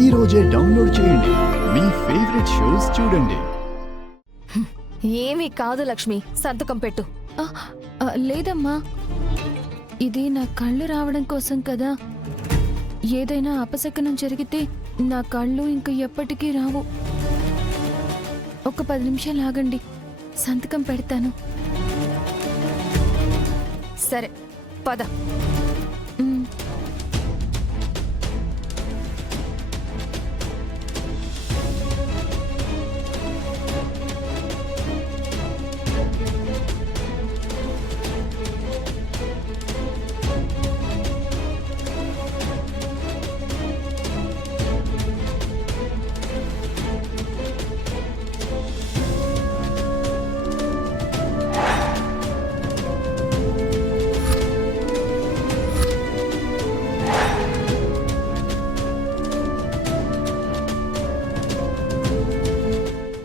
ఈ రోజే డౌన్లోడ్ చేయండి. మీ ఫేవరెట్ షోస్ చూడండి. ఏమీ కాదు లక్ష్మి, సంతకం పెట్టు. లేదమ్మా, ఇది నా కళ్ళు రావడం కోసం కదా. ఏదైనా అపశకనం జరిగితే నా కళ్ళు ఇంక ఎప్పటికీ రావు. ఒక 10 నిమిషాలు ఆగండి, సంతకం పెడతాను. సరే పద.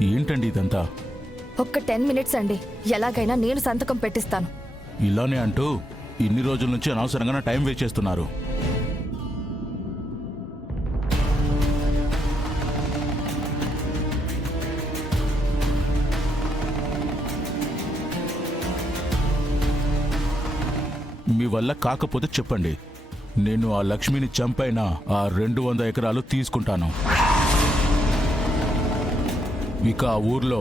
ఏంటండి ఇదంతా? ఒక్క 10 మినిట్స్ అండి, ఎలాగైనా నేను సంతకం పెట్టిస్తాను. ఇలానే అంటూ ఇన్ని రోజుల నుంచి అనవసరంగా టైం వేస్ట్ చేస్తున్నారు. మీ వల్ల కాకపోతే చెప్పండి, నేను ఆ లక్ష్మిని చంపైన ఆ 200 ఎకరాలు తీసుకుంటాను. ఇక ఆ ఊర్లో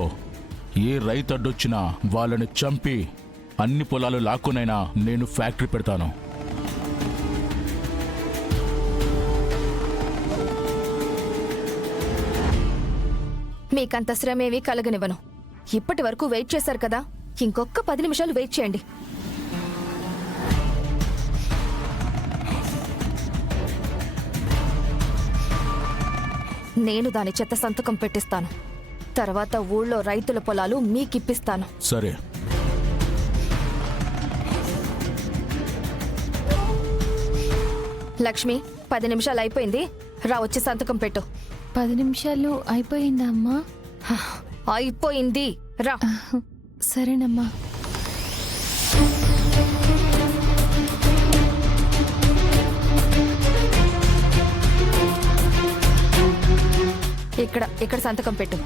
ఏ రైతు అడ్డొచ్చినా వాళ్ళని చంపి అన్ని పొలాలు లాక్కునైనా నేను ఫ్యాక్టరీ పెడతాను. మీకంత శ్రమేమీ కలగనివ్వను. ఇప్పటి వరకు వెయిట్ చేశారు కదా, ఇంకొక 10 నిమిషాలు వెయిట్ చేయండి. నేను దాని చెత్త సంతకం పెట్టిస్తాను. తర్వాత ఊళ్ళో రైతుల పొలాలు మీకిప్పిస్తాను. సరే. లక్ష్మి, 10 నిమిషాలు అయిపోయింది, రా వచ్చి సంతకం పెట్టు. 10 నిమిషాలు అయిపోయిందా అమ్మా? అయిపోయింది, రా. సరేనమ్మా. ఇక్కడ సంతకం పెట్టు.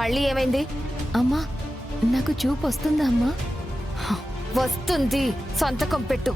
మళ్ళీ ఏమైంది? అమ్మా, నాకు చూపు వస్తుందా అమ్మా? వస్తుంది, సంతకం పెట్టు.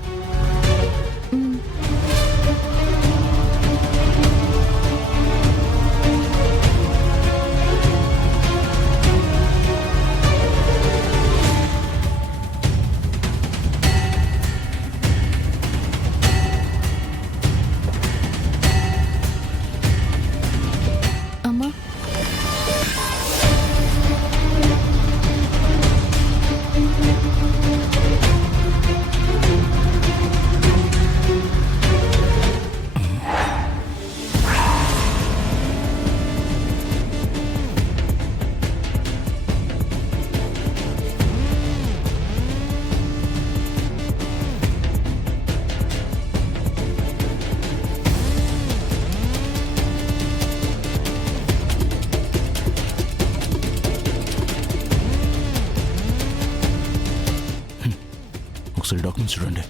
ఒకసారి డాక్యుమెంట్స్ చూడండి.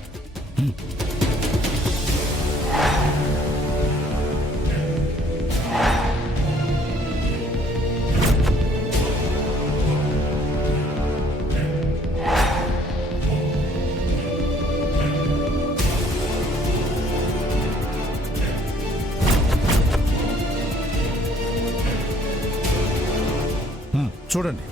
చూడండి.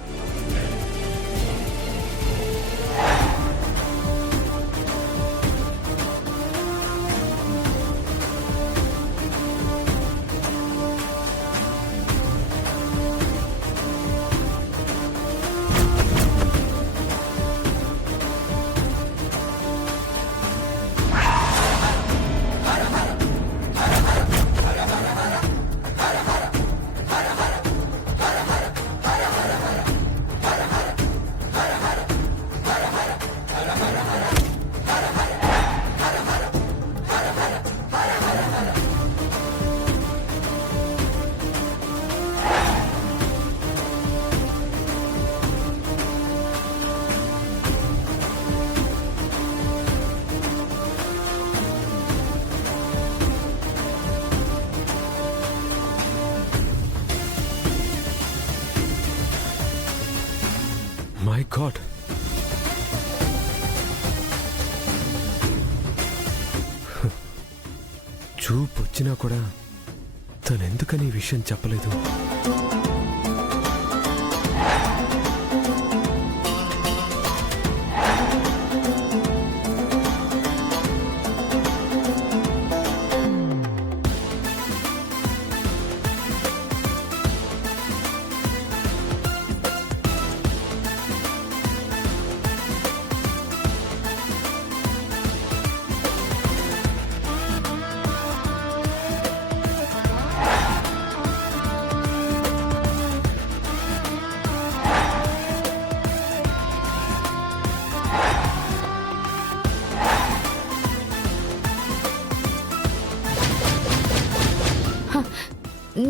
మై గాడ్, చూపు వచ్చినా కూడా తనెందుకని ఈ విషయం చెప్పలేదు?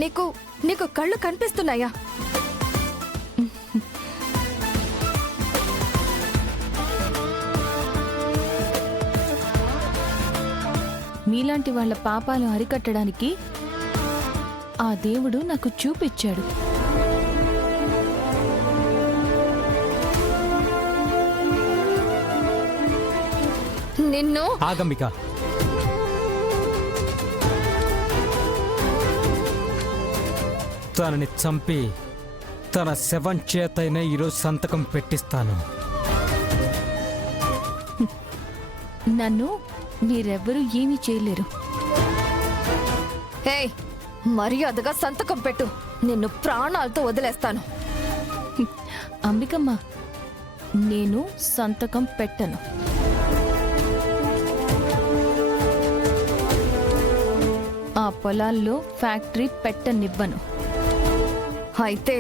నీకు నీకు కళ్ళు కనిపిస్తున్నాయా? మీలాంటి వాళ్ళ పాపాలు అరికట్టడానికి ఆ దేవుడు నాకు చూపిచ్చాడు. నిన్ను ఆగంబిక, తనని చంపి తన శవం చేతైనా ఈరోజు సంతకం పెట్టిస్తాను. నన్ను మీరెవ్వరూ ఏమీ చేయలేరు. హే, మర్యాదగా సంతకం పెట్టు, నిన్ను ప్రాణాలతో వదిలేస్తాను. అంబికమ్మ, నేను సంతకం పెట్టను. ఆ పొలాల్లో ఫ్యాక్టరీ పెట్టనివ్వను. అయితే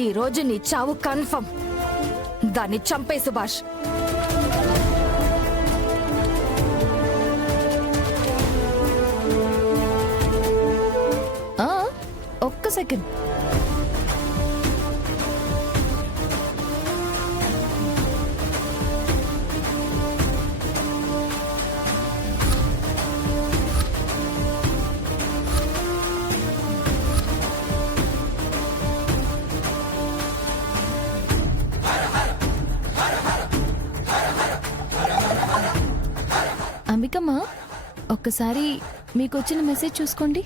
ఈ రోజు నీ చావు కన్ఫర్మ్. దాన్ని చంపే సుభాష్. ఒక్క సెకండ్. అంబికమ్మ, ఒక్కసారి మీకొచ్చిన మెసేజ్ చూసుకోండి.